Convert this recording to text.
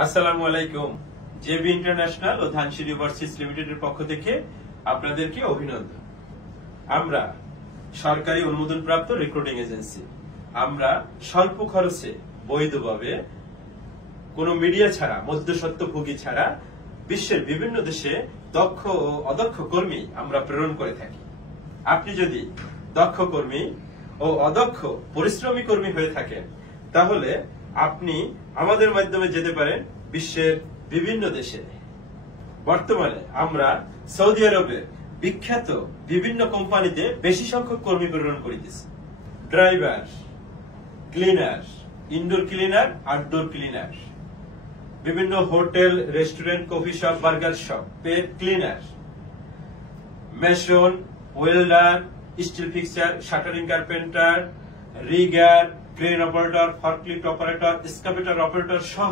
আসসালামু আলাইকুম। JB international ও Dhansiri overseas লিমিটেডের পক্ষ থেকে আপনাদেরকে অভিনন্দন। আমরা সরকারি অনুমোদনপ্রাপ্ত রিক্রুটিং এজেন্সি। আমরা স্বল্প খরচে বৈধভাবে কোনো মিডিয়া ছাড়া, মধ্যস্বত্বভোগী ছাড়া বিশ্বের বিভিন্ন দেশে দক্ষ ও অদক্ষ কর্মী আমরা প্রেরণ করে থাকি। আপনি যদি দক্ষ কর্মী ও অদক্ষ পরিশ্রমী কর্মী হয়ে থাকেন, তাহলে আপনি আমাদের মাধ্যমে যেতে পারেন বিশ্বের বিভিন্ন দেশে। বর্তমানে আমরা সৌদি আরবের বিখ্যাত বিভিন্ন কোম্পানিতে বেশি সংখ্যক কর্মী প্রেরণ করিতেছি। Driver, cleaner, indoor cleaner, outdoor cleaner, বিভিন্ন hotel, restaurant, coffee shop, burger shop, pet cleaner, mason, welder, steel fixture, shuttering carpenter, rigger, crane operator, forklift operator, excavator operator সহ